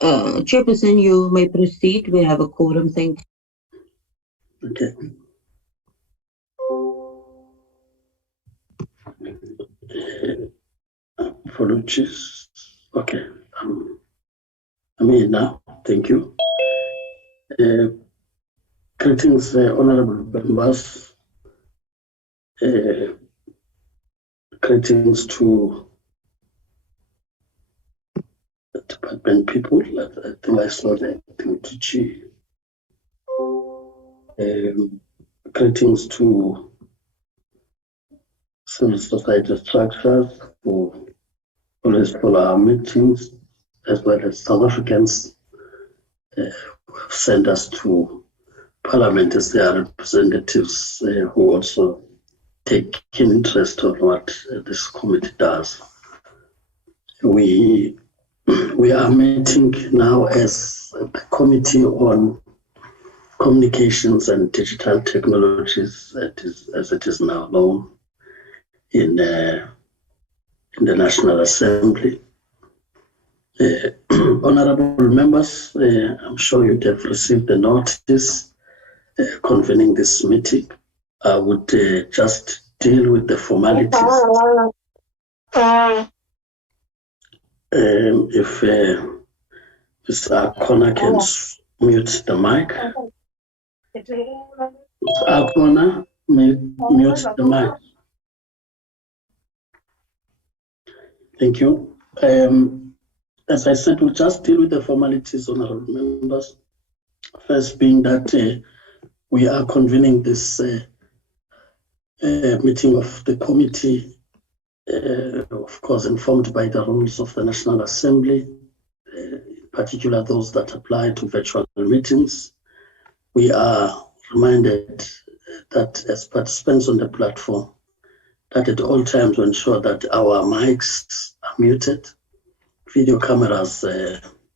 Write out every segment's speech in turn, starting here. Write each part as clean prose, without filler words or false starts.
Chairperson, you may proceed. We have a quorum. Thank you. Okay. Apologies. Okay. I'm here now. Thank you. Greetings, honorable members. Greetings to the department people. I think I saw the activity. Greetings to civil society structures who always follow our meetings, as well as South Africans who have sent us to Parliament as their representatives who also take keen interest in what this committee does. We are meeting now as a committee on communications and digital technologies, as it is now known in the National Assembly. Honorable members, I'm sure you'd have received the notice convening this meeting. I would just deal with the formalities. If Mr. Akona can mute the mic. Mr. Akona, mute the mic. Thank you. As I said, we'll just deal with the formalities, honorable members. First being that we are convening this meeting of the committee, of course, informed by the rules of the National Assembly, in particular those that apply to virtual meetings. We are reminded that as participants on the platform, that at all times to ensure that our mics are muted, video cameras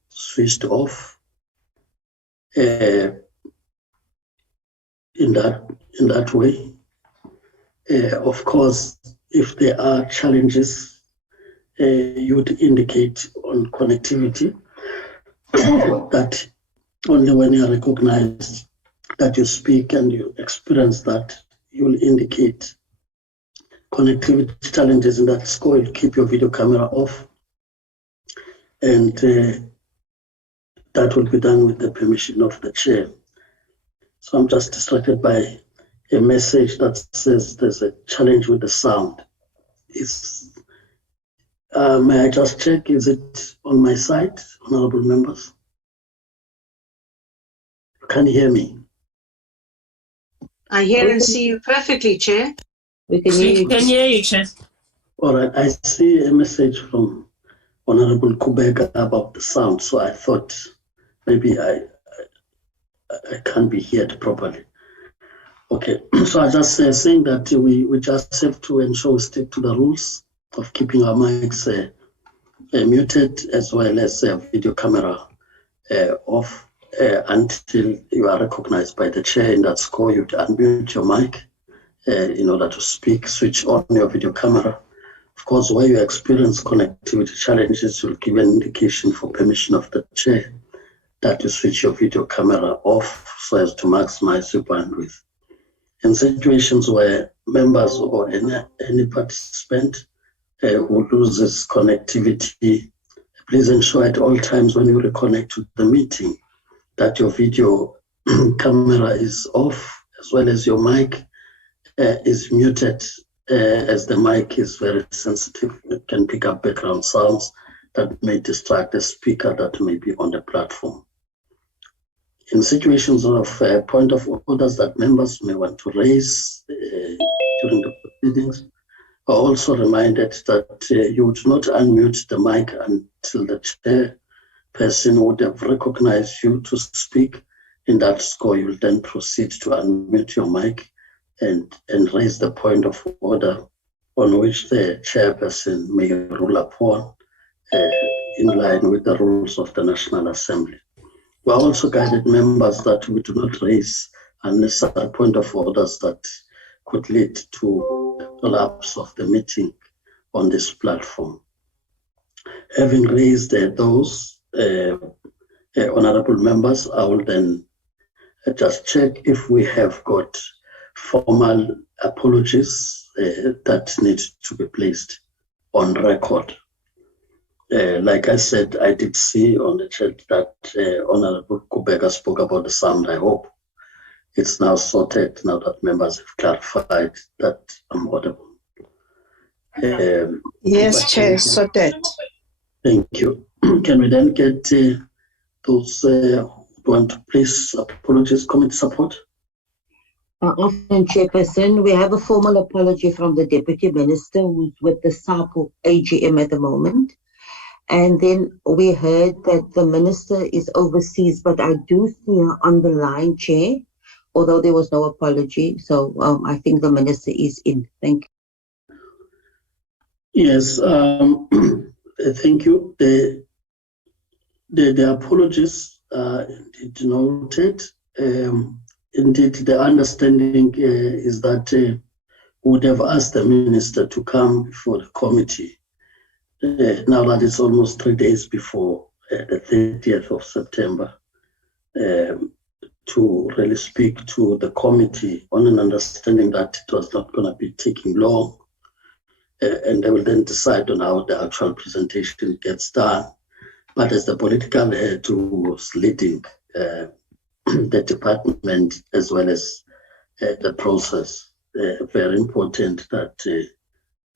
switched off. In that way, of course, if there are challenges, you would indicate on connectivity that only when you are recognized that you speak and you experience that, you will indicate connectivity challenges. In that score, you'll keep your video camera off, and that will be done with the permission of the chair. So I'm just distracted by a message that says there's a challenge with the sound. May I just check, is it on my side, honorable members? Can you hear me? I hear and see you perfectly, Chair. We can hear you, Chair. All right, I see a message from Honorable Kubeka about the sound, so I thought maybe I can't be heard properly. Okay, so I just saying that we just have to ensure we stick to the rules of keeping our mics muted, as well as video camera off until you are recognized by the chair. In that score, you'd unmute your mic in order to speak, switch on your video camera. Of course, where you experience connectivity challenges, you'll give an indication for permission of the chair that you switch your video camera off so as to maximize your bandwidth. In situations where members or any participant who loses connectivity, please ensure at all times when you reconnect to the meeting that your video camera is off, as well as your mic is muted, as the mic is very sensitive. It can pick up background sounds that may distract the speaker that may be on the platform. In situations of point of orders that members may want to raise during the proceedings, are also reminded that you would not unmute the mic until the chairperson would have recognized you to speak. In that score, you will then proceed to unmute your mic and raise the point of order on which the chairperson may rule upon in line with the rules of the National Assembly. We are also guided members that we do not raise unnecessary point of orders that could lead to collapse of the meeting on this platform. Having raised those, Honorable members, I will then just check if we have got formal apologies that need to be placed on record. Like I said, I did see on the chat that Honorable Kubeka spoke about the sound. I hope it's now sorted now that members have clarified that I'm audible. Yes, Chair, sorted. Thank you. Can we then get those who want to place apologies, committee support? Afternoon, Chairperson. We have a formal apology from the Deputy Minister who's with the SABC AGM at the moment. And then we heard that the Minister is overseas, but I do see her on the line, Chair, although there was no apology. So I think the Minister is in. Thank you. Yes, thank you. The apologies are indeed noted. Indeed, the understanding is that we would have asked the Minister to come before the committee. Now that it's almost 3 days before the 30th of September, to really speak to the committee on an understanding that it was not going to be taking long, and they will then decide on how the actual presentation gets done. But as the political head who was leading the department as well as the process, very important that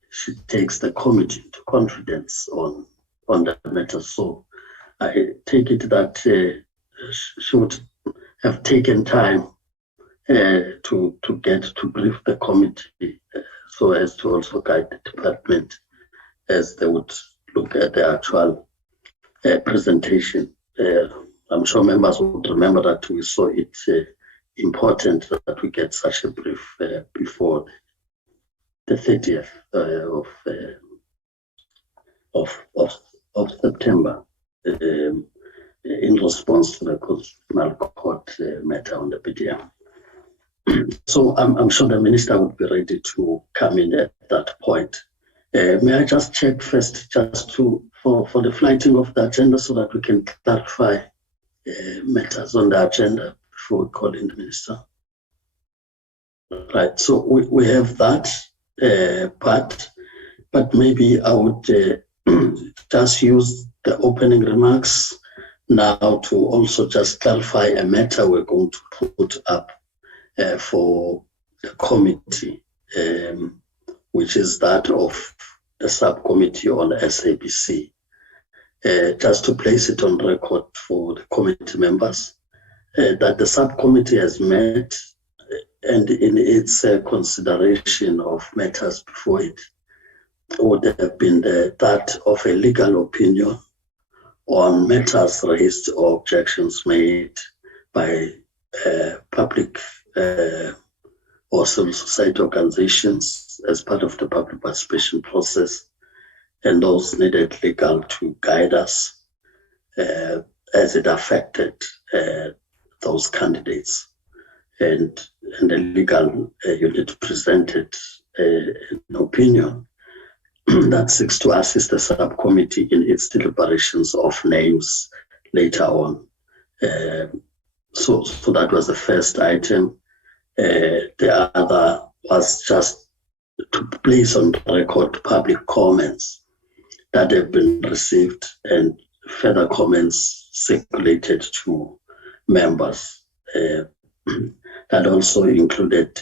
she takes the committee into confidence on the matter. So I take it that she would have taken time to get to brief the committee so as to also guide the department as they would look at the actual presentation. I'm sure members would remember that we saw it important that we get such a brief before the 30th of September in response to the Constitutional Court matter on the PDM. So I'm sure the Minister would be ready to come in at that point. May I just check first, just for the flighting of the agenda so that we can clarify matters on the agenda before we call in the Minister? Right, so we have that part, but maybe I would just use the opening remarks now to also just clarify a matter we're going to put up for the committee, which is that of the subcommittee on SABC. Just to place it on record for the committee members, that the subcommittee has met and in its consideration of matters before it would have been that of a legal opinion on matters raised or objections made by public or civil society organizations as part of the public participation process, and those needed legal to guide us as it affected those candidates. And the legal unit presented an opinion that seeks to assist the subcommittee in its deliberations of names later on. So that was the first item. The other was just to place on record public comments that have been received and further comments circulated to members. That also included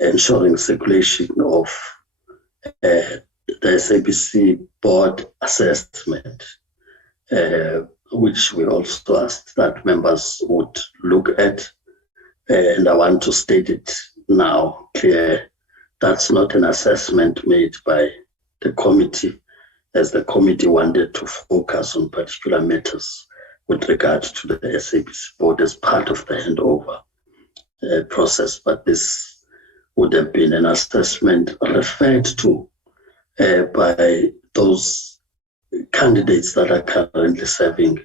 ensuring circulation of the SABC Board assessment, which we also asked that members would look at. And I want to state it now clear, that's not an assessment made by the committee, as the committee wanted to focus on particular matters with regard to the SABC Board as part of the handover process. But this would have been an assessment referred to by those candidates that are currently serving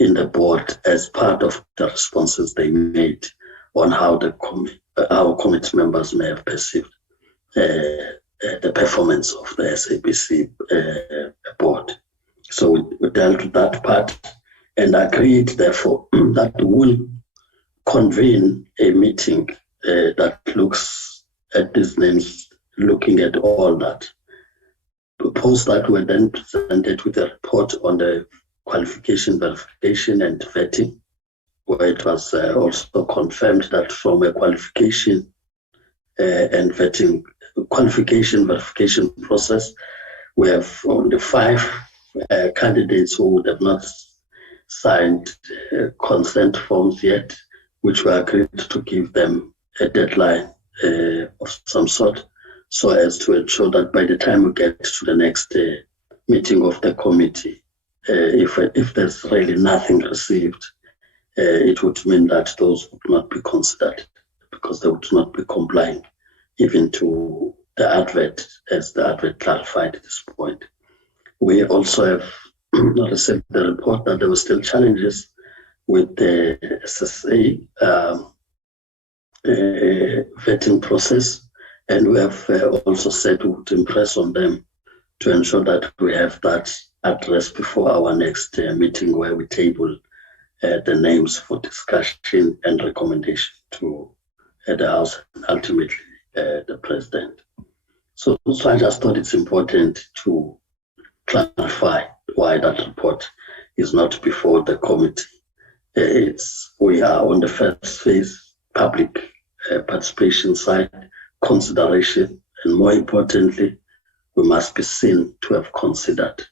in the board as part of the responses they made on how our committee members may have perceived the performance of the SABC board. So we dealt with that part, and agreed, therefore, that we'll convene a meeting that looks at these names, looking at all that. Post that were then presented with a report on the qualification, verification, and vetting, where it was also confirmed that from a qualification and vetting, qualification verification process, we have only 5 candidates who would have not signed consent forms yet, which were agreed to give them a deadline of some sort, so as to ensure that by the time we get to the next meeting of the committee, if there's really nothing received, it would mean that those would not be considered because they would not be complying even to the advert, as the advert clarified at this point. We also have received the report that there were still challenges with the SSA vetting process, and we have also said we would impress on them to ensure that we have that addressed before our next meeting, where we table the names for discussion and recommendation to the House and ultimately the President. So I just thought it's important to clarify why that report is not before the committee. We are on the first phase, public participation side, consideration, and more importantly, we must be seen to have considered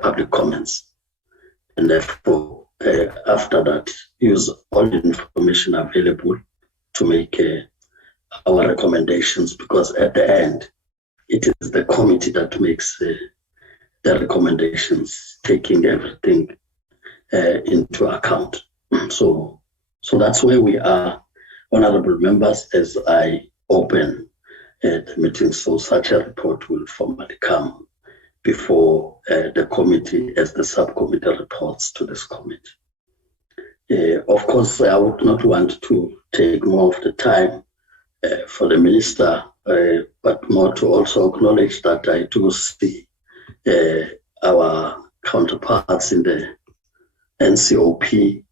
public comments. And therefore, after that, use all the information available to make our recommendations, because at the end, it is the committee that makes the recommendations, taking everything into account. So that's where we are, honorable members, as I open the meeting. So such a report will formally come before the committee as the subcommittee reports to this committee. Of course, I would not want to take more of the time for the minister, but more to also acknowledge that I do see our counterparts in the NCOP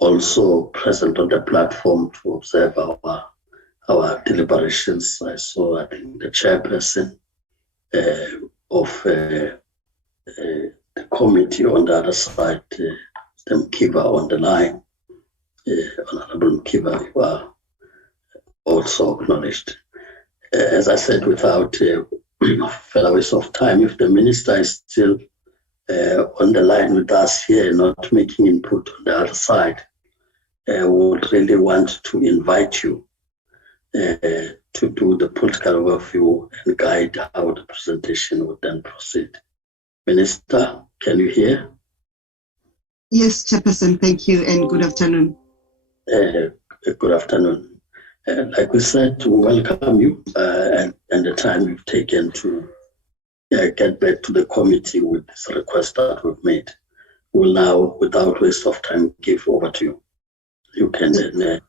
also present on the platform to observe our deliberations. I saw, I think, the chairperson of the committee on the other side, Mkiva, on the line. Honorable Mkiva, you are also acknowledged. As I said, without further waste of time, if the minister is still on the line with us here, not making input on the other side, we would really want to invite you to do the political overview and guide how the presentation would then proceed. Minister, can you hear? Yes, Chairperson, thank you, and good afternoon. Good afternoon. Like we said, we welcome you and the time you've taken to get back to the committee with this request that we've made. We'll now, without waste of time, give over to you. You can then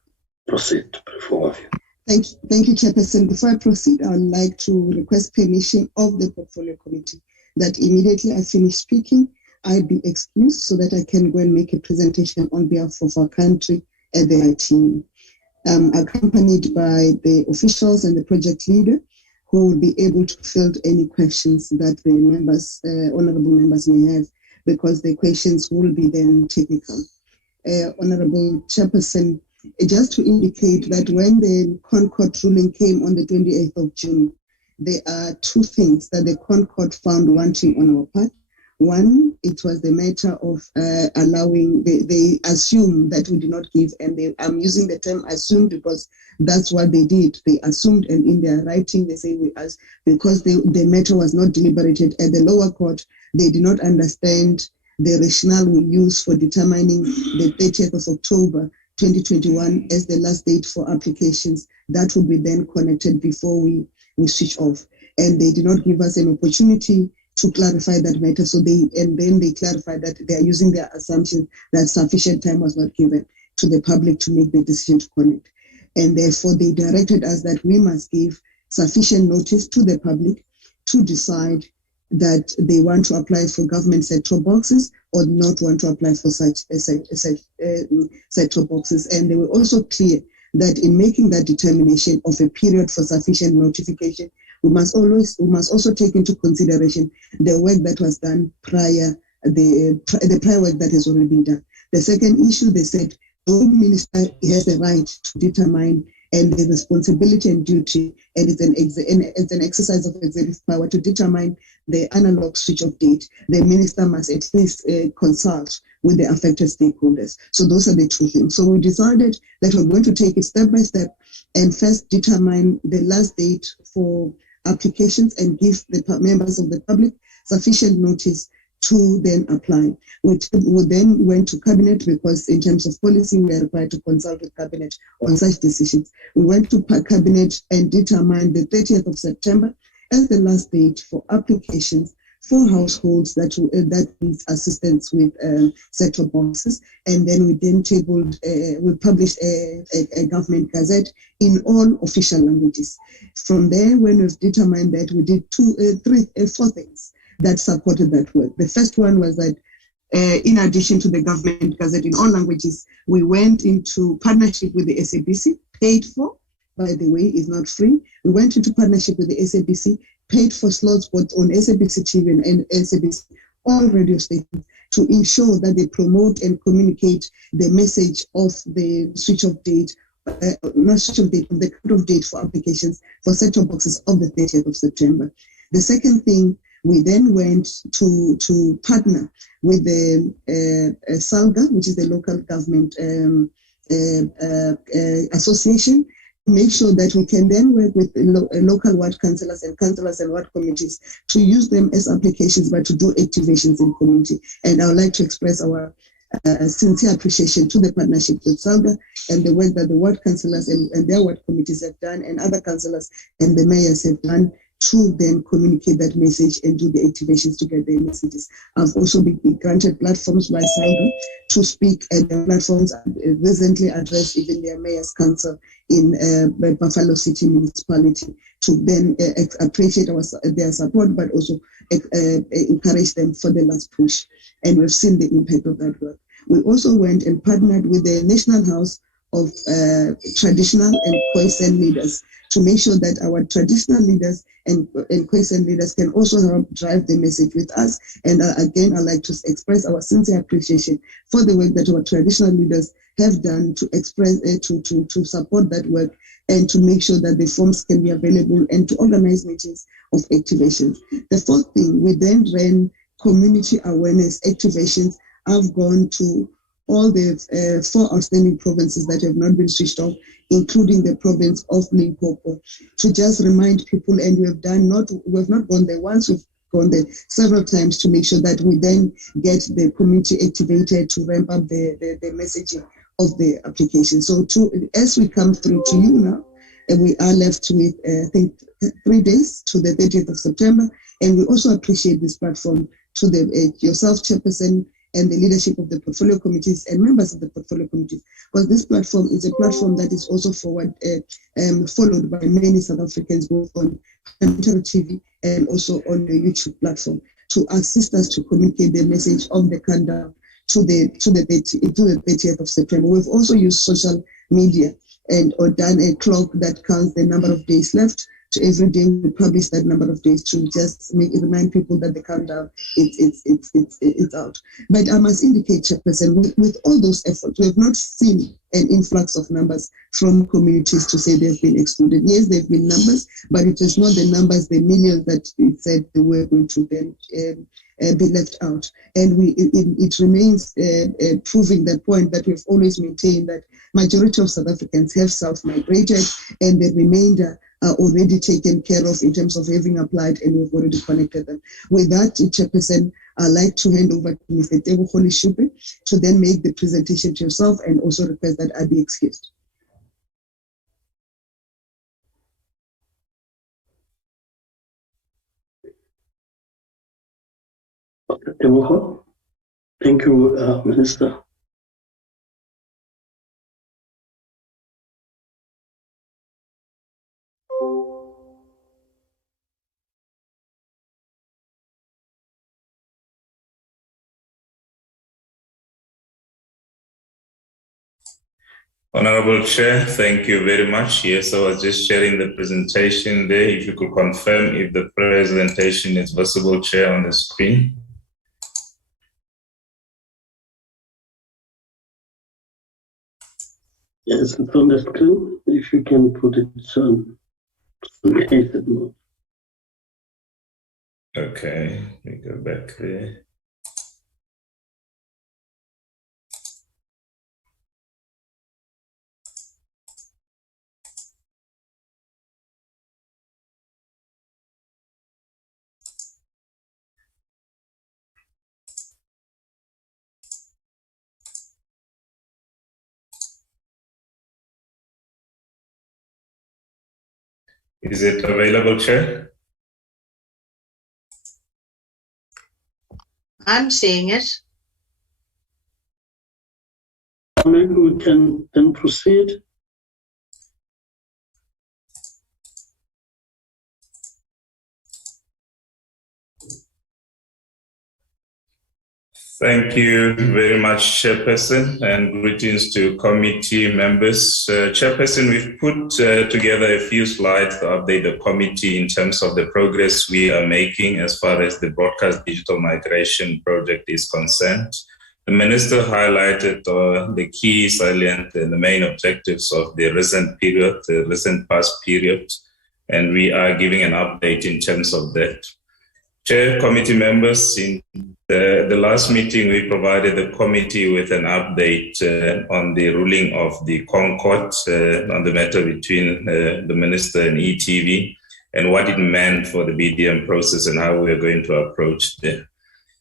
proceed to brief overview. Thank you, Chairperson. Before I proceed, I would like to request permission of the Portfolio Committee that immediately I finish speaking, I be excused so that I can go and make a presentation on behalf of our country and their team. Accompanied by the officials and the project leader, who will be able to field any questions that the members, honorable members may have, because the questions will be then technical. Honorable Chairperson, just to indicate that when the Concord ruling came on the 28th of June, there are 2 things that the Concord found wanting on our part. One, it was the matter of allowing, they assume that we did not give, and I'm using the term assume because that's what they did. They assumed, and in their writing, they say we asked, because the matter was not deliberated at the lower court, they did not understand the rationale we use for determining the 30th of October 2021 as the last date for applications. That would be then connected before we switch off. And they did not give us an opportunity to clarify that matter. So then they clarified that they are using their assumption that sufficient time was not given to the public to make the decision to connect. And therefore they directed us that we must give sufficient notice to the public to decide that they want to apply for government sector boxes or not want to apply for such set-top boxes. And they were also clear that in making that determination of a period for sufficient notification, we must also take into consideration the work that was done prior, the prior work that has already been done. The second issue, they said, no minister has the right to determine and the responsibility and duty, and it's an exercise of executive power to determine the analog switch-off date. The minister must at least consult with the affected stakeholders. So those are the two things. So we decided that we're going to take it step by step and first determine the last date for applications and give the members of the public sufficient notice to then apply. We then went to cabinet because in terms of policy, we are required to consult with cabinet on such decisions. We went to cabinet and determined the 30th of September as the last date for applications for households that needs assistance with set-top boxes. And then we published a government gazette in all official languages. From there, when we've determined that, we did four things that supported that work. The first one was that in addition to the government gazette in all languages, we went into partnership with the SABC, paid for, by the way, is not free. We went into partnership with the SABC, paid for slots both on SABC TV and SABC, all radio stations, to ensure that they promote and communicate the message of the switch-off date, not switch-off date, the cut-off date for applications for set-top boxes of the 30th of September. The second thing, we then went to partner with the SALGA, which is the local government association, to make sure that we can then work with local ward councillors and ward committees to use them as applications, but to do activations in community. And I would like to express our sincere appreciation to the partnership with SALGA and the work that the ward councillors and their ward committees have done, and other councillors and the mayors have done, to then communicate that message and do the activations to get their messages. I've also been granted platforms by SALGA to speak, and the platforms recently addressed even their mayor's council in Buffalo City Municipality to then appreciate their support, but also encourage them for the last push. And we've seen the impact of that work. We also went and partnered with the National House of Traditional and Khoisan Leaders to make sure that our traditional leaders and Khoisan leaders can also help drive the message with us. And again, I'd like to express our sincere appreciation for the work that our traditional leaders have done to express, to support that work and to make sure that the forms can be available and to organize meetings of activations. The fourth thing, we then ran community awareness activations. I've gone to all the 4 outstanding provinces that have not been switched off, including the province of Limpopo, to just remind people, and we've not gone there once, we've gone there several times to make sure that we then get the community activated to ramp up the messaging of the application. So as we come through to you now, we are left with, I think, 3 days to the 30th of September, and we also appreciate this platform to yourself, Chairperson, and the leadership of the portfolio committees and members of the portfolio committees, because this platform is a platform that is also followed by many South Africans, both on parliamentary TV and also on the YouTube platform, to assist us to communicate the message of the countdown to the 30th of September. We've also used social media or done a clock that counts the number of days left. To every day we publish that number of days to just remind people that the countdown it's out. But I must indicate, Chairperson, with all those efforts, we have not seen an influx of numbers from communities to say they've been excluded. Yes, there have been numbers, but it was not the numbers, the millions that it said they were going to then be left out. And it remains proving that point that we've always maintained, that majority of South Africans have self-migrated, and the remainder are already taken care of in terms of having applied, and we've already connected them. With that, Chairperson, I'd like to hand over to Mr. Teboholi Shupe to then make the presentation to yourself and also request that I be excused. Thank you, Minister. Honorable Chair, thank you very much. Yes, I was just sharing the presentation there. If you could confirm if the presentation is visible, Chair, on the screen. Yes, it's on the screen. If you can put it on animated mode. Okay, we go back there. Is it available, Chair? I'm seeing it. Maybe we can then proceed. Thank you very much, Chairperson, and greetings to committee members. Chairperson, we've put together a few slides to update the committee in terms of the progress we are making as far as the broadcast digital migration project is concerned. The Minister highlighted the key, salient, and the main objectives of the recent period, the recent past period, and we are giving an update in terms of that. Chair, committee members, in the last meeting, we provided the committee with an update on the ruling of the Concord on the matter between the Minister and ETV and what it meant for the BDM process and how we are going to approach that.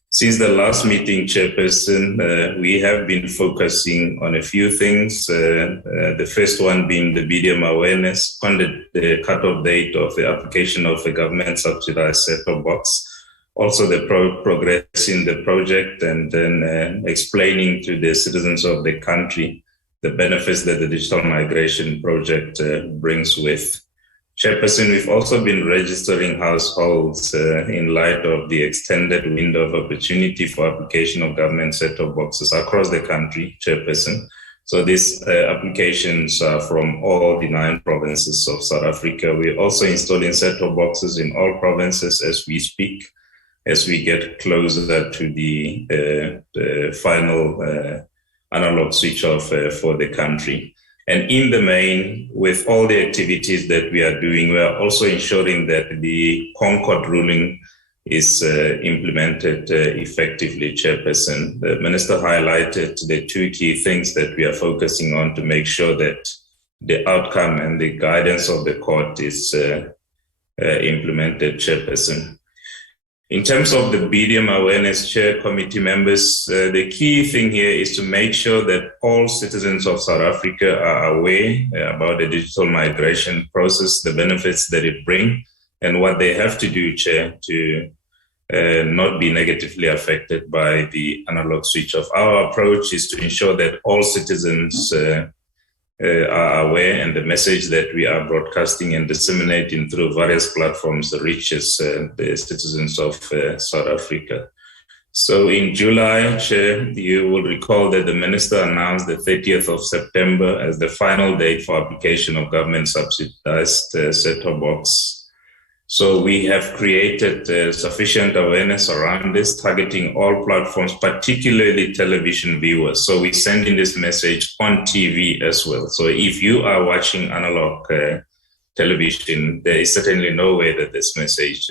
Since the last meeting, Chairperson, we have been focusing on a few things. The first one being the BDM awareness on the cut-off date of the application of a government subsidized set-top box. Also the progress in the project, and then explaining to the citizens of the country the benefits that the digital migration project brings with. Chairperson, we've also been registering households in light of the extended window of opportunity for application of government set-top boxes across the country, Chairperson. So these applications are from all the 9 provinces of South Africa. We're also installing set-top boxes in all provinces as we speak, as we get closer to the final analog switch off for the country. And in the main, with all the activities that we are doing, we are also ensuring that the Concord ruling is implemented effectively, Chairperson. The Minister highlighted the 2 key things that we are focusing on to make sure that the outcome and the guidance of the court is implemented, Chairperson. In terms of the BDM awareness, Chair, committee members, the key thing here is to make sure that all citizens of South Africa are aware about the digital migration process, the benefits that it brings, and what they have to do, Chair, to not be negatively affected by the analog switch off. Our approach is to ensure that all citizens are aware, and the message that we are broadcasting and disseminating through various platforms reaches the citizens of South Africa. So in July, Chair, you will recall that the Minister announced the 30th of September as the final date for application of government subsidized set-top box. So we have created sufficient awareness around this, targeting all platforms, particularly television viewers. So we're sending this message on TV as well. So if you are watching analog television, there is certainly no way that this message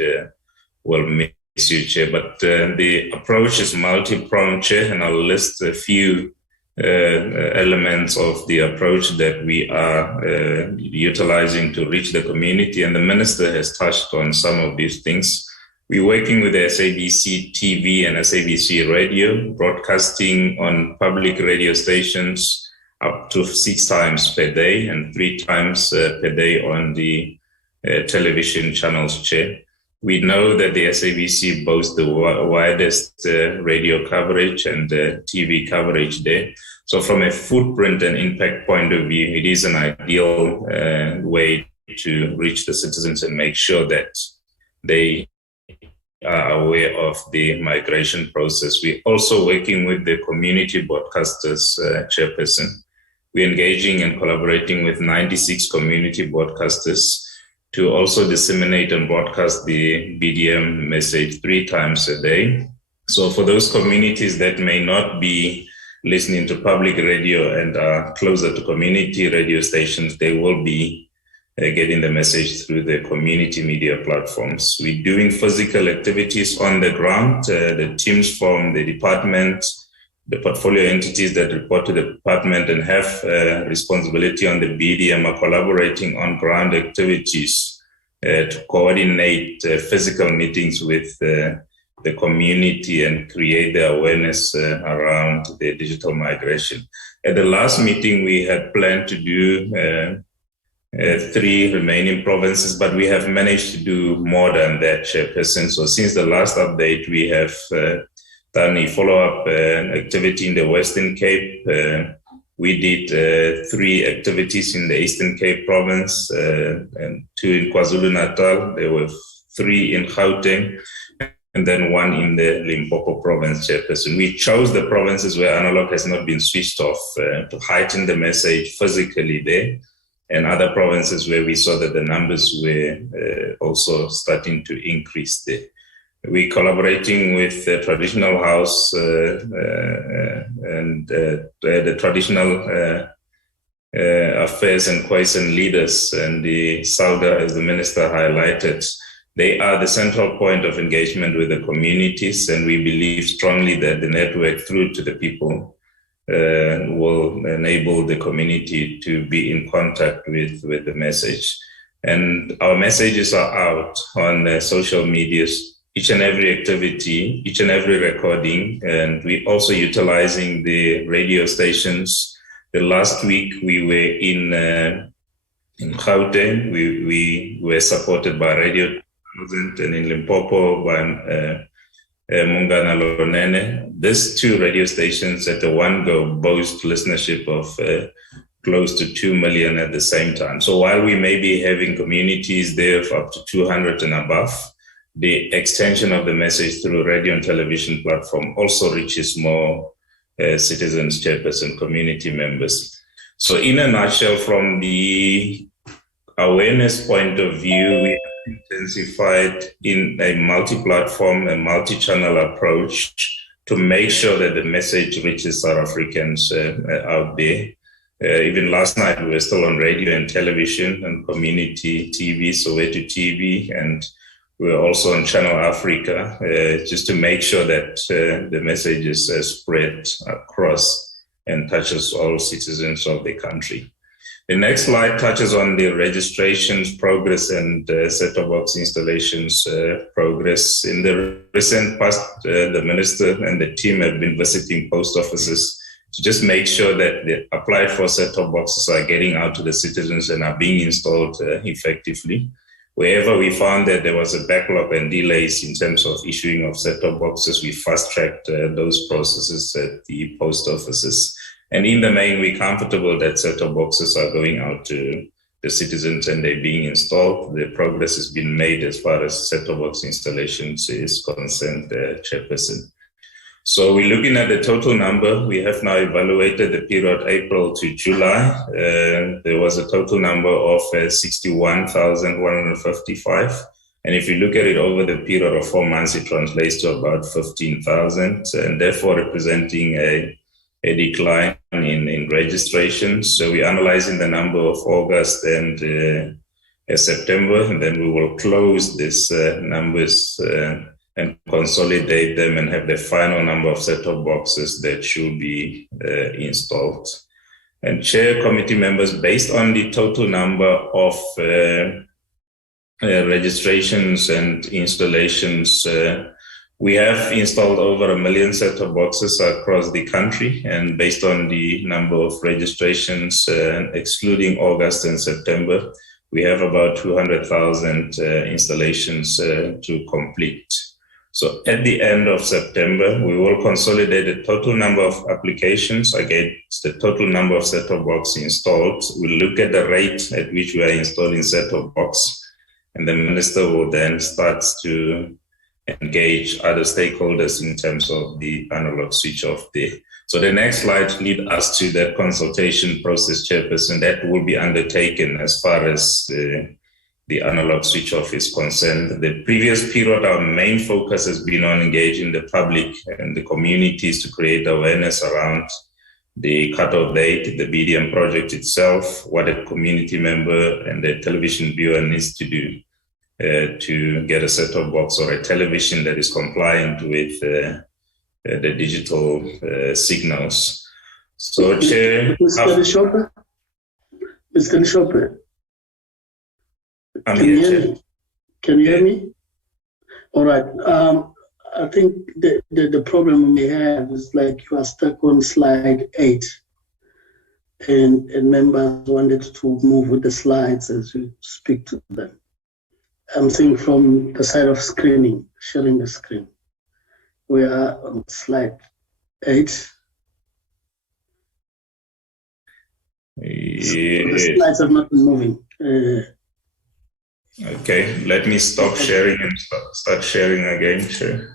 will miss you, Chair. But the approach is multi-pronged, Chair, and I'll list a few elements of the approach that we are utilizing to reach the community, and the Minister has touched on some of these things. We're working with the SABC TV and SABC Radio, broadcasting on public radio stations up to 6 times per day and 3 times per day on the television channels, Chair. We know that the SABC boasts the widest radio coverage and TV coverage there. So from a footprint and impact point of view, it is an ideal way to reach the citizens and make sure that they are aware of the migration process. We're also working with the community broadcasters, Chairperson. We're engaging and collaborating with 96 community broadcasters to also disseminate and broadcast the BDM message 3 times a day. So for those communities that may not be listening to public radio and are closer to community radio stations, they will be getting the message through the community media platforms. We're doing physical activities on the ground. The teams from the department, the portfolio entities that report to the department and have responsibility on the BDM are collaborating on ground activities to coordinate physical meetings with the community and create the awareness around the digital migration. At the last meeting, we had planned to do 3 remaining provinces, but we have managed to do more than that, Chairperson. So since the last update, we have done a follow-up activity in the Western Cape. We did 3 activities in the Eastern Cape province and 2 in KwaZulu-Natal. There were 3 in Gauteng and then 1 in the Limpopo province, Chairperson. We chose the provinces where analog has not been switched off to heighten the message physically there, and other provinces where we saw that the numbers were also starting to increase there. We're collaborating with the traditional house and the traditional affairs and Khoisan leaders, and the SAUDA, as the minister highlighted. They are the central point of engagement with the communities, and we believe strongly that the network through to the people will enable the community to be in contact with the message. And our messages are out on social medias, each and every activity, each and every recording, and we also utilizing the radio stations. The last week we were in Gauteng, we were supported by Radio 2000, and in Limpopo by Mungana Lonene. These 2 radio stations at the one go boast listenership of close to 2 million at the same time. So while we may be having communities there of up to 200 and above, the extension of the message through radio and television platform also reaches more citizens, Chairperson, community members. So in a nutshell, from the awareness point of view, we intensified in a multi-platform and multi-channel approach to make sure that the message reaches South Africans out there. Even last night, we were still on radio and television and community TV, Soweto TV, and we were also on Channel Africa, just to make sure that the message is spread across and touches all citizens of the country. The next slide touches on the registrations progress and set-top box installations progress. In the recent past, the minister and the team have been visiting post offices to just make sure that the applied for set-top boxes are getting out to the citizens and are being installed effectively. Wherever we found that there was a backlog and delays in terms of issuing of set-top boxes, we fast-tracked those processes at the post offices. And in the main, we're comfortable that set-top boxes are going out to the citizens and they're being installed. The progress has been made as far as set-top box installations is concerned, Chairperson. So we're looking at the total number. We have now evaluated the period April to July. There was a total number of 61,155. And if you look at it over the period of 4 months, it translates to about 15,000, and therefore representing a decline in registrations. So we're analyzing the number of August and September, and then we will close these numbers and consolidate them and have the final number of set-top boxes that should be installed. And Chair, committee members, based on the total number of registrations and installations, we have installed over 1 million set-top boxes across the country, and based on the number of registrations, excluding August and September, we have about 200,000 installations to complete. So at the end of September, we will consolidate the total number of applications against the total number of set-top boxes installed. We'll look at the rate at which we are installing set-top box, and the minister will then start to engage other stakeholders in terms of the analog switch off there. So the next slide leads us to that consultation process, Chairperson, that will be undertaken as far as the analog switch off is concerned. The previous period, our main focus has been on engaging the public and the communities to create awareness around the cut-off date, the BDM project itself, what a community member and a television viewer needs to do to get a set-top box or a television that is compliant with the digital signals. So, Chair... Mr. Shopper, I'm here, Chair. Can you hear me? All right. I think the problem we have is like you are stuck on slide 8 and members wanted to move with the slides as you speak to them. I'm saying from the side of screening, sharing the screen. We are on slide 8. The slides have not been moving. Okay, let me stop sharing and start sharing again, Chair.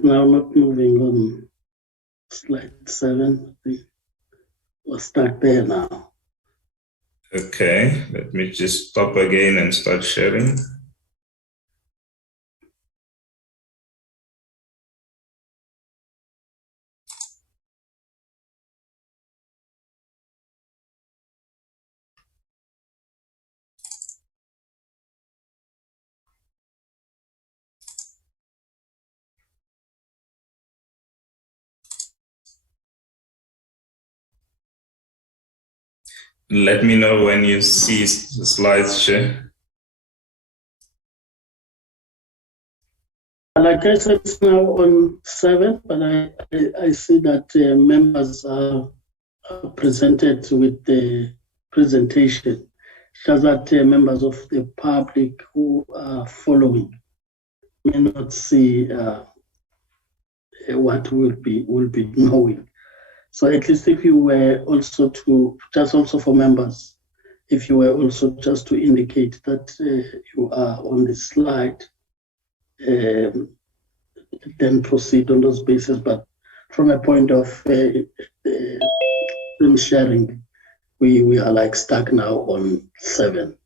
Now not moving on slide 7. We'll start there now. Okay, let me just stop again and start sharing. Let me know when you see the slides, Chair. Like I said, it's now on 7, but I see that members are presented with the presentation. Shows that members of the public who are following may not see what will be knowing. So at least if you were also to, just also for members, if you were also just to indicate that you are on the slide, then proceed on those bases. But from a point of screen sharing, we are like stuck now on 7.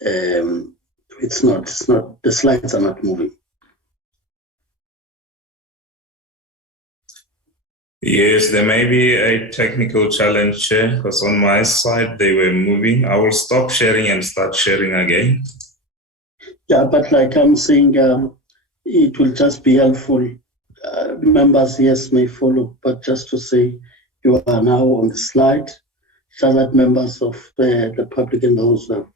It's not, the slides are not moving. Yes, there may be a technical challenge, Chair, because on my side they were moving. I will stop sharing and start sharing again. Yeah, but like I'm saying, it will just be helpful. Members, yes, may follow, but just to say you are now on the slide, so that members of the public and those who have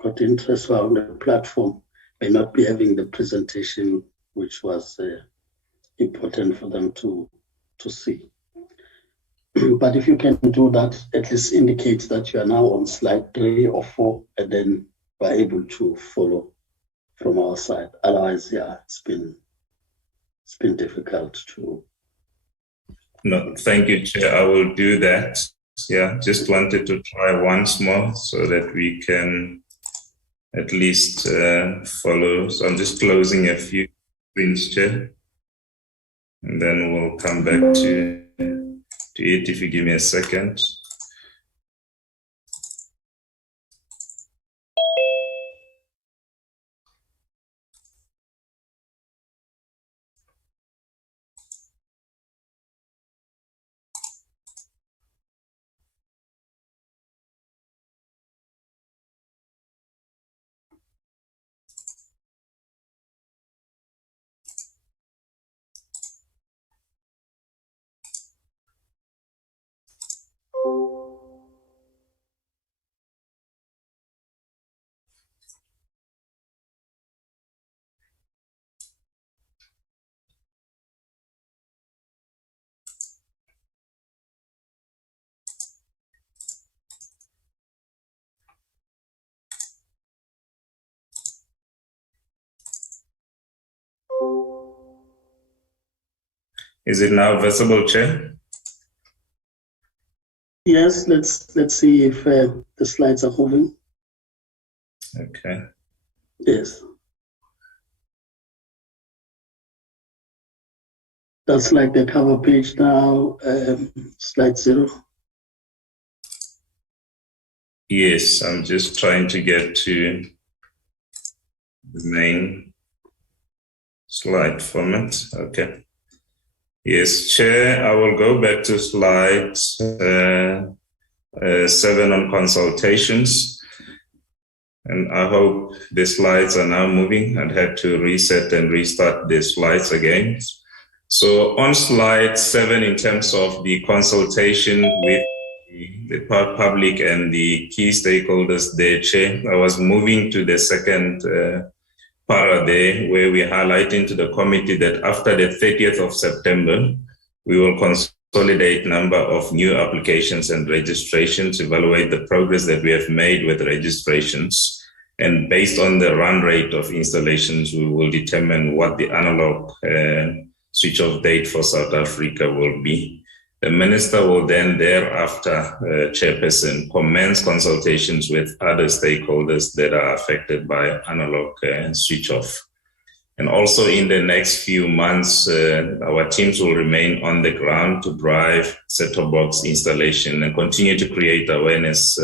got interest on the platform may not be having the presentation, which was important for them to see. But if you can do that, at least indicate that you are now on slide 3 or 4, and then we're able to follow from our side. Otherwise, yeah, it's been difficult to. No, thank you, Chair. I will do that. Yeah, just wanted to try once more so that we can at least follow. So I'm just closing a few screens, Chair, and then we'll come back to it if you give me a second. Is it now visible, Chair? Yes, let's see if the slides are moving. Okay. Yes. That's like the cover page now, slide 0. Yes, I'm just trying to get to the main slide format. Okay. Yes, Chair, I will go back to slide 7 on consultations. And I hope the slides are now moving. I'd had to reset and restart the slides again. So on slide 7, in terms of the consultation with the public and the key stakeholders there, Chair, I was moving to the second para there, where we're highlighting to the committee that after the 30th of September, we will consolidate number of new applications and registrations, evaluate the progress that we have made with registrations, and based on the run rate of installations, we will determine what the analog switch-off date for South Africa will be. The Minister will then thereafter, Chairperson, commence consultations with other stakeholders that are affected by analog switch-off. And also in the next few months, our teams will remain on the ground to drive set-top box installation and continue to create awareness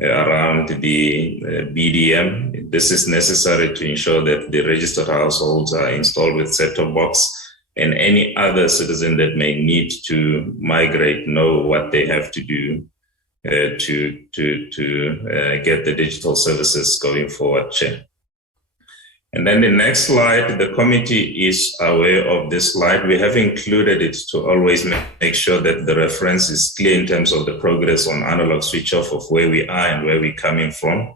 around the BDM. This is necessary to ensure that the registered households are installed with set-top box, and any other citizen that may need to migrate know what they have to do to get the digital services going forward, Chair. And then the next slide, the committee is aware of this slide. We have included it to always make sure that the reference is clear in terms of the progress on analog switch off of where we are and where we're coming from.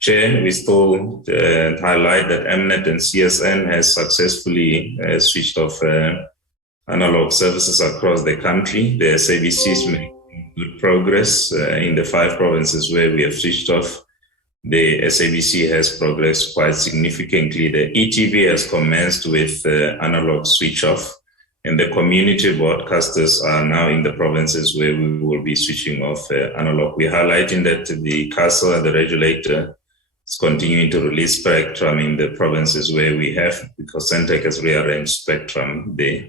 Chair, we still highlight that MNET and CSN has successfully switched off analog services across the country. The SABC is making good progress in the 5 provinces where we have switched off. The SABC has progressed quite significantly. The ETV has commenced with analog switch off, and the community broadcasters are now in the provinces where we will be switching off analog. We're highlighting that the CASA, the regulator, is continuing to release spectrum in the provinces where we have, because Centec has rearranged spectrum there.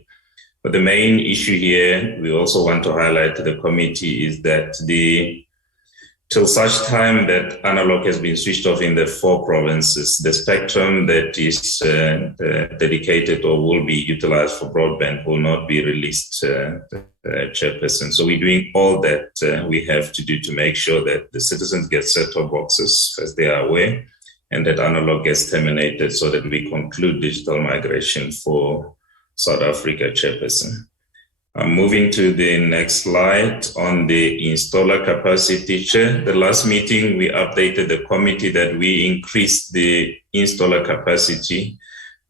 But the main issue here, we also want to highlight to the committee, is that till such time that analog has been switched off in the 4 provinces, the spectrum that is dedicated or will be utilized for broadband will not be released, Chairperson. So we're doing all that we have to do to make sure that the citizens get set-top boxes as they are aware, and that analog gets terminated so that we conclude digital migration for South Africa, Chairperson. I'm moving to the next slide on the installer capacity, Chair. The last meeting, we updated the committee that we increased the installer capacity.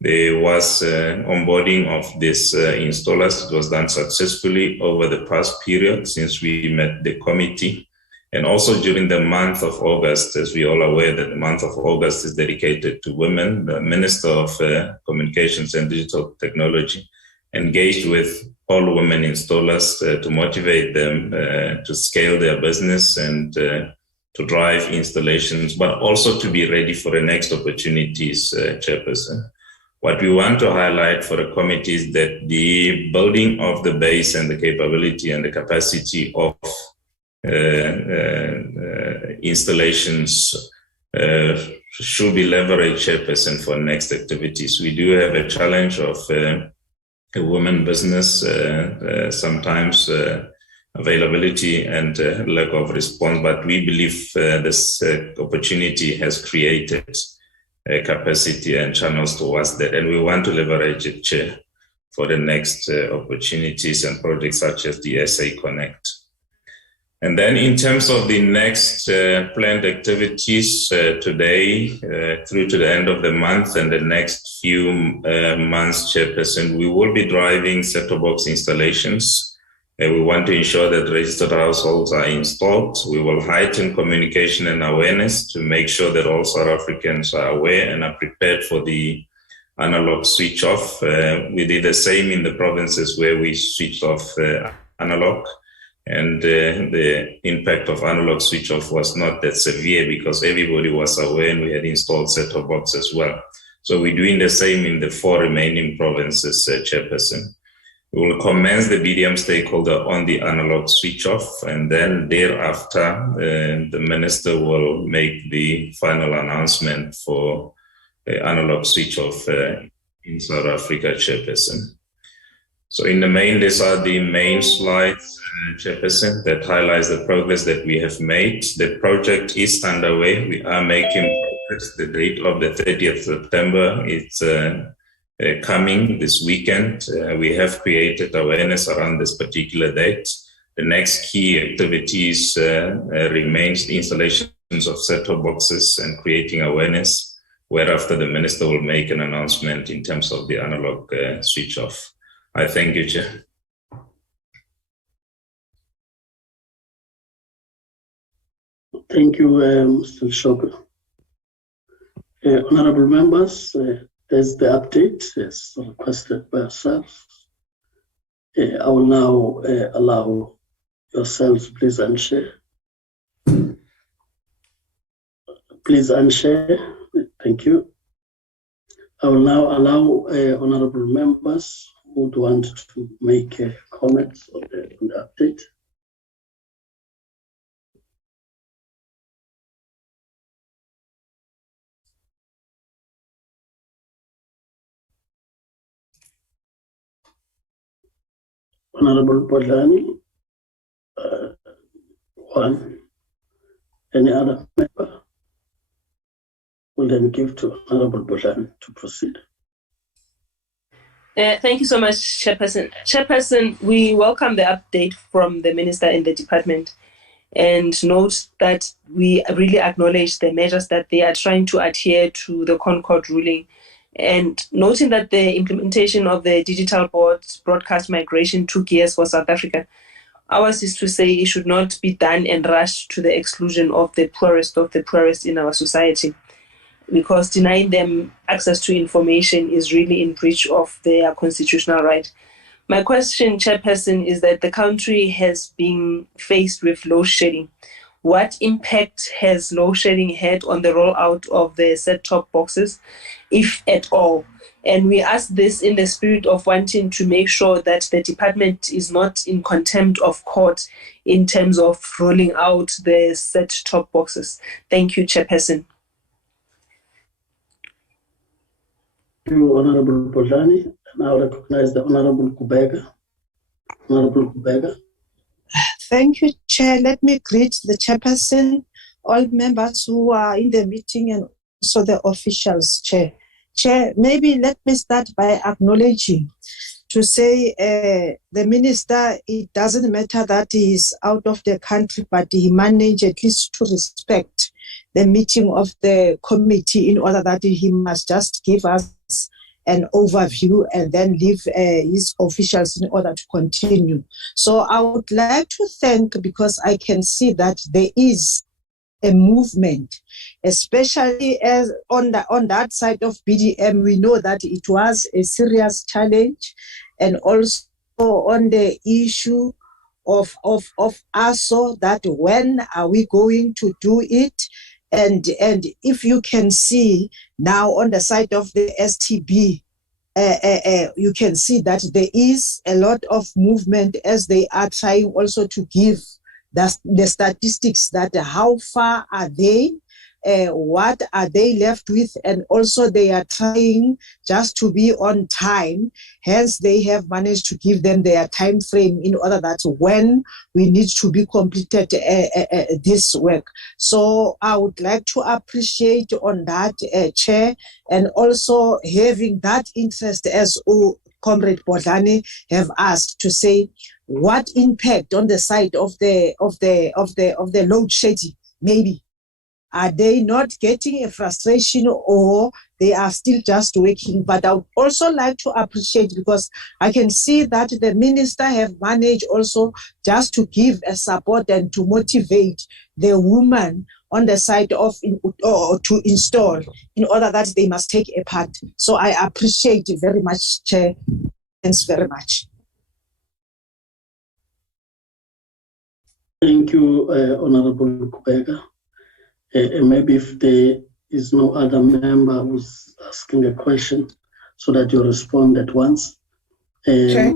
There was onboarding of these installers. It was done successfully over the past period since we met the committee. And also during the month of August, as we all are aware that the month of August is dedicated to women, the Minister of Communications and Digital Technology engaged with all women installers to motivate them to scale their business and to drive installations, but also to be ready for the next opportunities, Chairperson. What we want to highlight for the committee is that the building of the base and the capability and the capacity of installations should be leveraged, Chairperson, for next activities. We do have a challenge of a women business, sometimes availability and lack of response, but we believe this opportunity has created capacity and channels towards that, and we want to leverage it, Chair, for the next opportunities and projects such as the SA Connect. And then in terms of the next planned activities today through to the end of the month and the next few months, Chairperson, we will be driving set-top box installations. We want to ensure that registered households are installed. We will heighten communication and awareness to make sure that all South Africans are aware and are prepared for the analog switch off. We did the same in the provinces where we switched off analog. And the impact of analog switch off was not that severe because everybody was aware and we had installed set-top box as well. So we're doing the same in the 4 remaining provinces, Chairperson. We will commence the BDM stakeholder on the analog switch off, and then thereafter, the minister will make the final announcement for the analog switch off in South Africa, Chairperson. So in the main, these are the main slides, Chairperson, that highlights the progress that we have made. The project is underway. We are making progress. The date of the 30th September is coming this weekend. We have created awareness around this particular date. The next key activities remains the installations of set-top boxes and creating awareness, whereafter the minister will make an announcement in terms of the analog switch off. I thank you, Chair. Thank you, Mr. Shoka. Honorable members, there's the update as requested by ourselves. I will now allow yourselves, please unshare. Please unshare. Thank you. I will now allow honorable members who would want to make comments on the update. Honorable Bodlani, one. Any other member? Will then give to Honorable Bodlani to proceed. Thank you so much, Chairperson. Chairperson, we welcome the update from the Minister in the department and note that we really acknowledge the measures that they are trying to adhere to the Concord ruling, and noting that the implementation of the digital broadcast migration took years for South Africa. Ours is to say it should not be done and rushed to the exclusion of the poorest in our society, because denying them access to information is really in breach of their constitutional right. My question, Chairperson, is that the country has been faced with load shedding. What impact has load shedding had on the rollout of the set-top boxes, if at all? And we ask this in the spirit of wanting to make sure that the department is not in contempt of court in terms of rolling out the set-top boxes. Thank you, Chairperson. Thank you, Honorable Bodlani. And I recognize the Honorable Kubega. Honorable Kubega. Thank you, Chair. Let me greet the Chairperson, all members who are in the meeting, and also the officials, Chair. Chair, maybe let me start by acknowledging to say the Minister, it doesn't matter that he is out of the country, but he managed at least to respect the meeting of the committee in order that he must just give us an overview and then leave his officials in order to continue. So I would like to thank, because I can see that there is a movement, especially as on that side of BDM. We know that it was a serious challenge, and also on the issue of ASO, that when are we going to do it? And if you can see now on the side of the STB, you can see that there is a lot of movement as they are trying also to give the statistics, that how far are they, what are they left with, and also they are trying just to be on time. Hence, they have managed to give them their time frame in order that when we need to be completed this work. So I would like to appreciate on that, Chair, and also having that interest as Comrade Bodlani have asked to say what impact on the side of the load shedding maybe. Are they not getting a frustration, or they are still just working? But I would also like to appreciate, because I can see that the Minister have managed also just to give a support and to motivate the woman on the side of or to install in order that they must take a part. So I appreciate it very much, Chair. Thanks very much. Thank you, Honorable Kubeka. Maybe if there is no other member who's asking a question, so that you respond at once. Chair?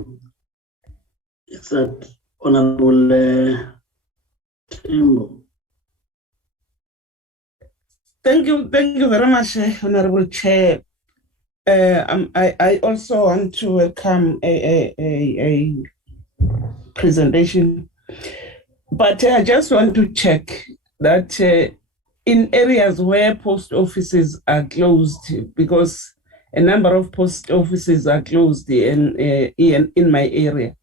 Is that Honorable Timbo? Thank you very much, Honorable Chair. I also want to welcome a presentation, but I just want to check that in areas where post offices are closed, because a number of post offices are closed in my area,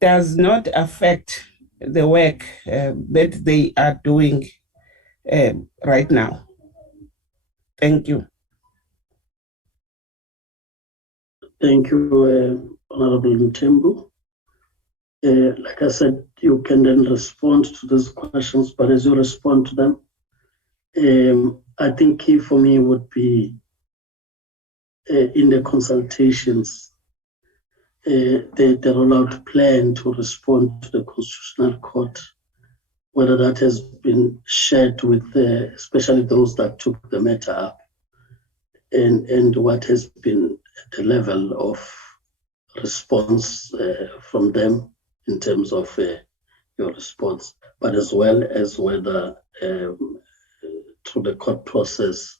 does not affect the work that they are doing right now. Thank you. Thank you, Honorable Mtembu. Like I said, you can then respond to these questions, but as you respond to them, I think key for me would be in the consultations, the rollout plan to respond to the Constitutional Court, whether that has been shared with especially those that took the matter up, and what has been the level of response from them in terms of your response, but as well as whether through the court process,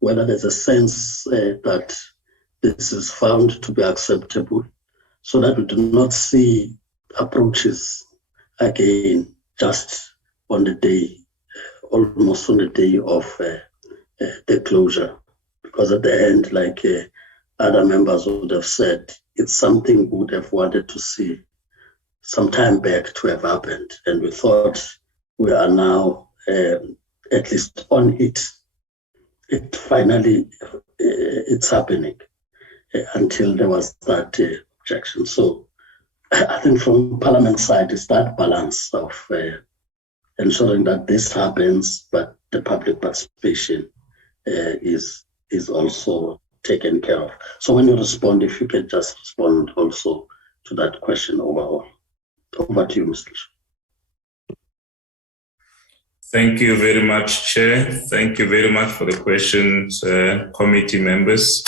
whether there's a sense that this is found to be acceptable, so that we do not see approaches again just on the day, almost on the day of the closure. Because at the end, like other members would have said, it's something we would have wanted to see some time back to have happened. And we thought we are now at least on it. It finally, it's happening until there was that objection. So I think from Parliament side, it's that balance of ensuring that this happens, but the public participation is also taken care of. So when you respond, if you can just respond also to that question overall. Over to you, Mr. Chair. Thank you very much, Chair. Thank you very much for the questions, committee members.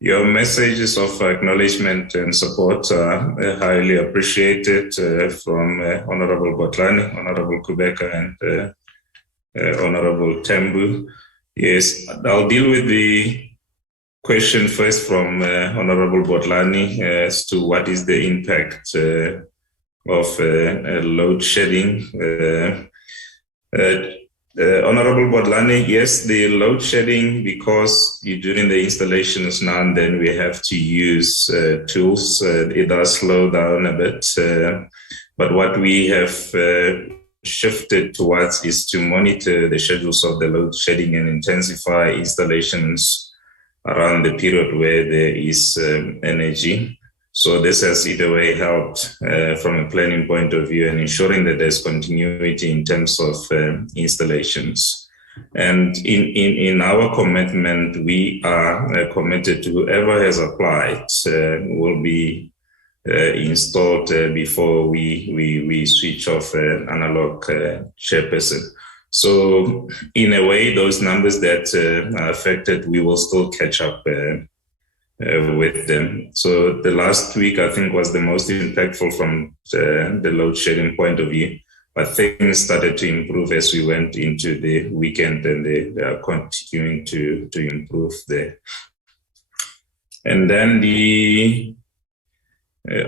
Your messages of acknowledgement and support are highly appreciated from Honorable Botlani, Honorable Kubeka, and Honorable Tembu. Yes, I'll deal with the question first from Honorable Botlani as to what is the impact of load shedding. Honorable Botlani, yes, the load shedding, because during the installations now and then we have to use tools, it does slow down a bit. But what we have shifted towards is to monitor the schedules of the load shedding and intensify installations around the period where there is energy. So this has either way helped from a planning point of view and ensuring that there's continuity in terms of installations. And in our commitment, we are committed to whoever has applied will be installed before we switch off analog chairperson. So in a way, those numbers that are affected, we will still catch up with them. So the last week, I think, was the most impactful from the load shedding point of view, but things started to improve as we went into the weekend, and they are continuing to improve there. And then the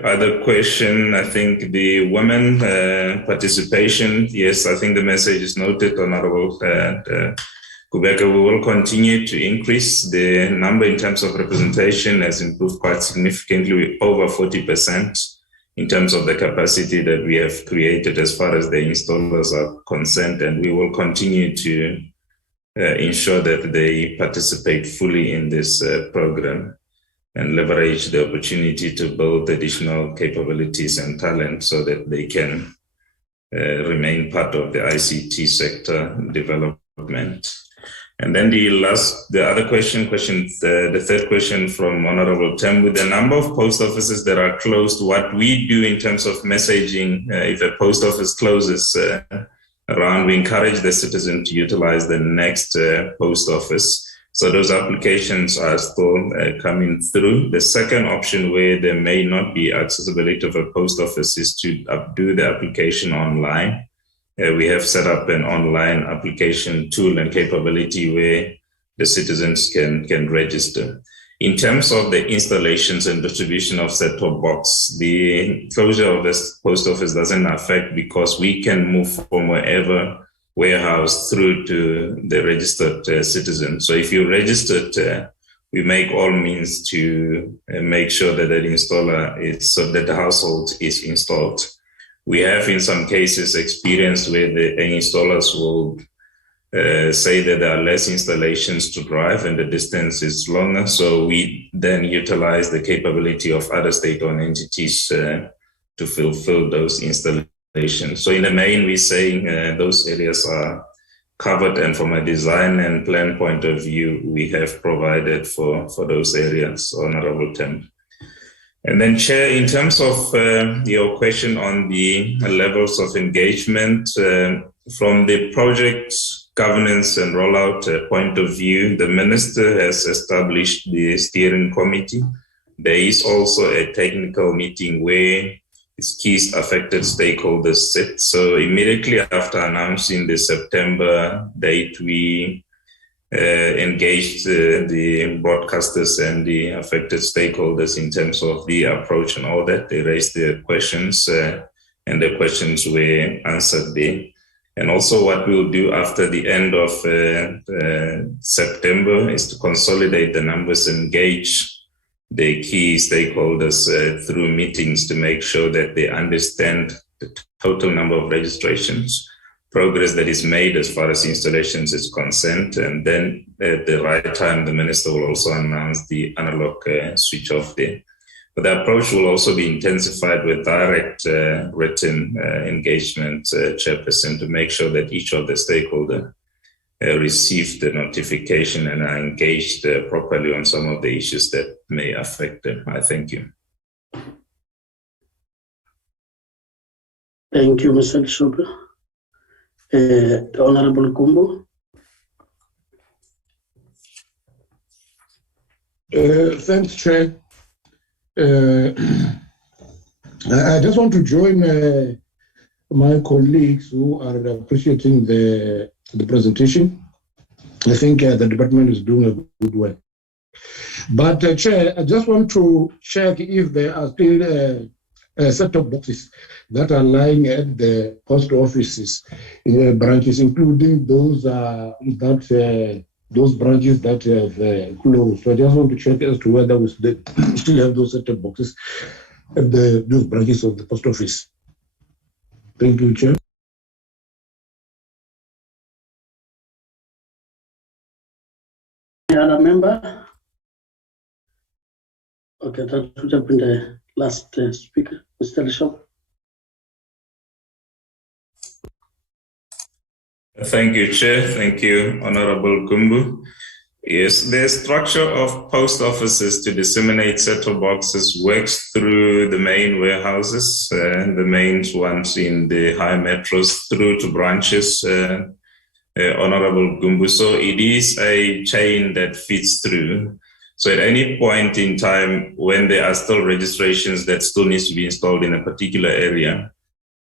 other question, I think the women participation, yes, I think the message is noted, Honorable Kubeka. We will continue to increase the number in terms of representation, has improved quite significantly, over 40% in terms of the capacity that we have created as far as the installers are concerned, and we will continue to ensure that they participate fully in this program and leverage the opportunity to build additional capabilities and talent so that they can remain part of the ICT sector development. And then the third question from Honorable Tem, with the number of post offices that are closed, what we do in terms of messaging, if a post office closes around, we encourage the citizen to utilize the next post office. So those applications are still coming through. The second option where there may not be accessibility of a post office is to do the application online. We have set up an online application tool and capability where the citizens can register. In terms of the installations and distribution of set-top box, the closure of this post office doesn't affect because we can move from wherever warehouse through to the registered citizen. So if you registered, we make all means to make sure that the installer is, so that the household is installed. We have in some cases experienced where the installers will say that there are less installations to drive and the distance is longer. So we then utilize the capability of other state-owned entities to fulfill those installations. So in the main, we're saying those areas are covered, and from a design and plan point of view, we have provided for those areas, Honorable Tem. And then, Chair, in terms of your question on the levels of engagement, from the project governance and rollout point of view, the Minister has established the steering committee. There is also a technical meeting where its key affected stakeholders sit. So immediately after announcing the September date, we engaged the broadcasters and the affected stakeholders in terms of the approach and all that. They raised their questions and the questions were answered there. And also what we'll do after the end of September is to consolidate the numbers, engage the key stakeholders through meetings to make sure that they understand the total number of registrations, progress that is made as far as installations is concerned, and then at the right time, the Minister will also announce the analog switch off there. But the approach will also be intensified with direct written engagement, Chairperson, to make sure that each of the stakeholders receive the notification and are engaged properly on some of the issues that may affect them. I thank you. Thank you, Mr. Shuba. The Honorable Kumbu. Thanks, Chair. I just want to join my colleagues who are appreciating the presentation. I think the department is doing a good work. But Chair, I just want to check if there are still set-top boxes that are lying at the post offices branches, including those branches that have closed. So I just want to check as to whether we still have those set-top boxes at those branches of the post office. Thank you, Chair. Any other member? Okay, that would have been the last speaker, Mr. Bishop. Thank you, Chair. Thank you, Honorable Kumbu. Yes, the structure of post offices to disseminate set-top boxes works through the main warehouses, the main ones in the high metros, through to branches, Honorable Kumbu. So it is a chain that feeds through. So at any point in time, when there are still registrations that still needs to be installed in a particular area,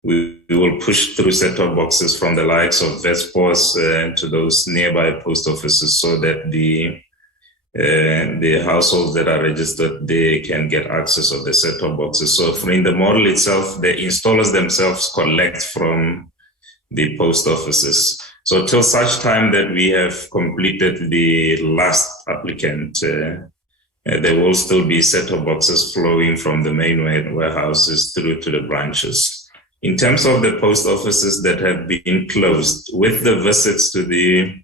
we will push through set-top boxes from the likes of Vespos to those nearby post offices so that the households that are registered, they can get access of the set-top boxes. So in the model itself, the installers themselves collect from the post offices. So till such time that we have completed the last applicant, there will still be set-top boxes flowing from the main warehouses through to the branches. In terms of the post offices that have been closed, with the visits to the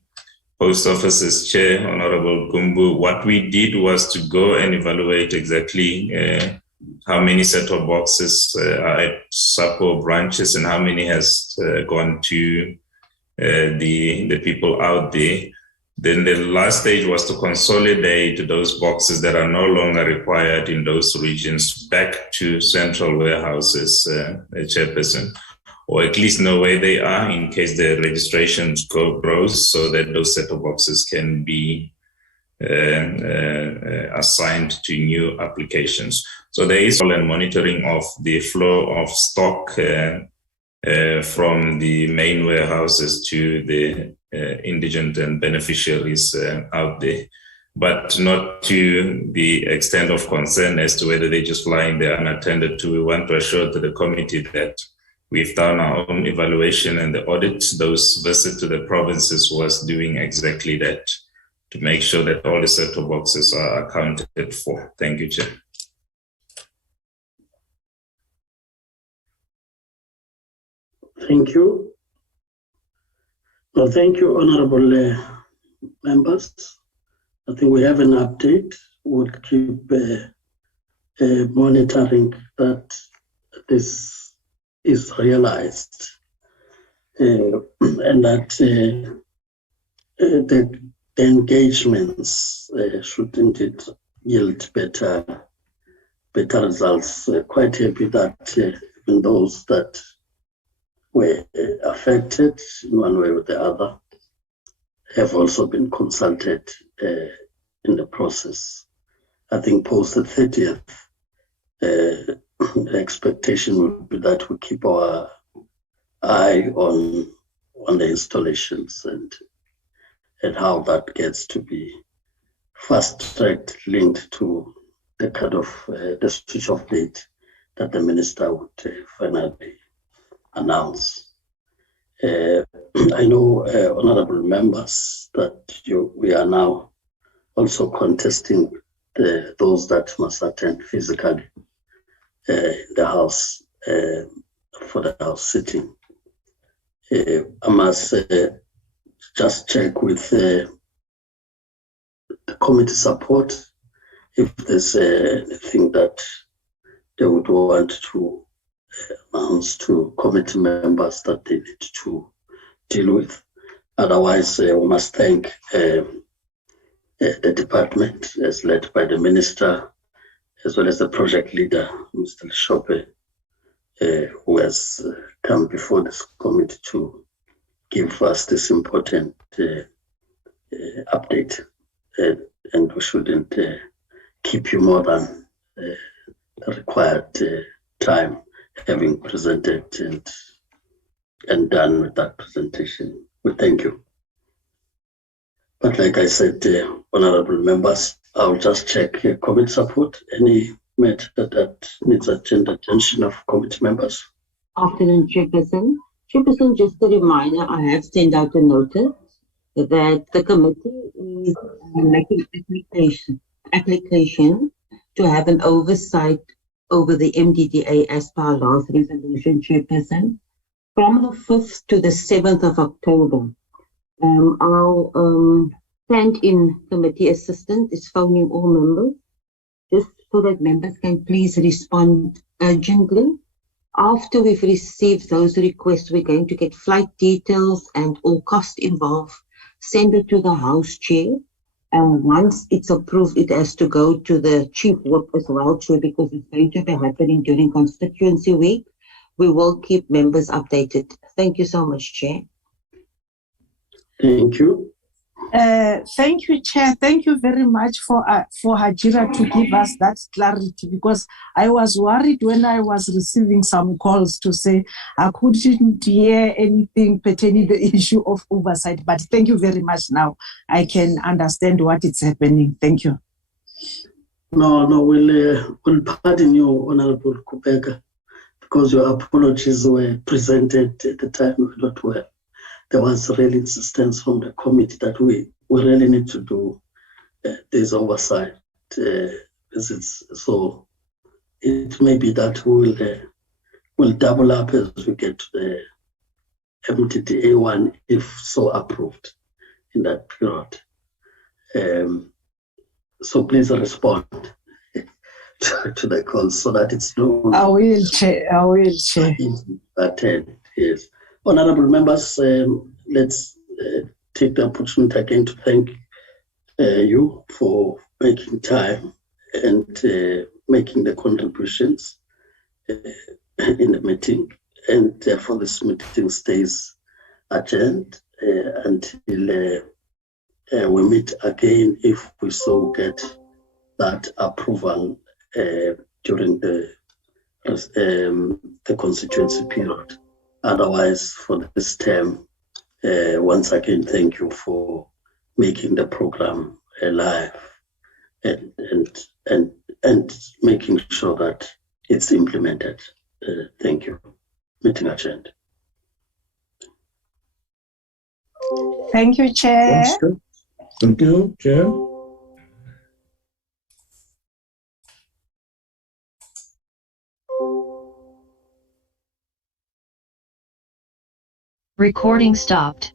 post offices, Chair, Honorable Kumbu, what we did was to go and evaluate exactly how many set-top boxes are at SAPO branches and how many has gone to the people out there. Then the last stage was to consolidate those boxes that are no longer required in those regions back to central warehouses, Chairperson, or at least know where they are in case the registrations grows, so that those set-top boxes can be assigned to new applications. So there is all monitoring of the flow of stock from the main warehouses to the indigent and beneficiaries out there, but not to the extent of concern as to whether they just lie in there unattended to. We want to assure to the committee that we've done our own evaluation and the audit. Those visits to the provinces was doing exactly that, to make sure that all the set-top boxes are accounted for. Thank you, Chair. Thank you. Well, thank you, honorable members. I think we have an update. We'll keep monitoring that this is realized and that the engagements should indeed yield better results. Quite happy that even those that were affected in one way or the other have also been consulted in the process. I think post the 30th, the expectation would be that we keep our eye on the installations and how that gets to be fast-tracked, linked to the kind of the switch-off date that the minister would finally announce. I know, honorable members, that we are now also contesting those that must attend physically the house for the house sitting. I must just check with the committee support if there's anything that they would want to announce to committee members that they need to deal with. Otherwise, we must thank the department as led by the minister, as well as the project leader, Mr. Shope, who has come before this committee to give us this important update. And we shouldn't keep you more than the required time, having presented and done with that presentation. We thank you. But like I said, honorable members, I'll just check committee support. Any matter that needs attention of committee members? Afternoon, Chairperson. Chairperson, just a reminder, I have sent out a notice that the committee is making application to have an oversight over the MDDA as per our last resolution, Chairperson. From the 5th to the 7th of October, our stand-in committee assistant is phoning all members, just so that members can please respond urgently. After we've received those requests, we're going to get flight details and all costs involved, send it to the House Chair. And once it's approved, it has to go to the Chief Whip as well, Chair, because it's going to be happening during Constituency Week. We will keep members updated. Thank you so much, Chair. Thank you. Thank you, Chair. Thank you very much for Hajira to give us that clarity, because I was worried when I was receiving some calls to say I couldn't hear anything pertaining to the issue of oversight. But thank you very much. Now I can understand what is happening. Thank you. No, we'll pardon you, Honorable Kubeka, because your apologies were presented at the time not well. There was real insistence from the committee that we really need to do this oversight visits. So it may be that we'll double up as we get to the MDDA1 if so approved in that period. So please respond to the call so that it's known. I will, Chair. I will, Chair. Attend, yes. Honorable members, let's take the opportunity again to thank you for making time and making the contributions in the meeting. And therefore, this meeting stays adjourned until we meet again if we so get that approval during the constituency period. Otherwise, for this term, once again, thank you for making the program alive and making sure that it's implemented. Thank you. Meeting adjourned. Thank you, Chair. Thank you, Chair. Recording stopped.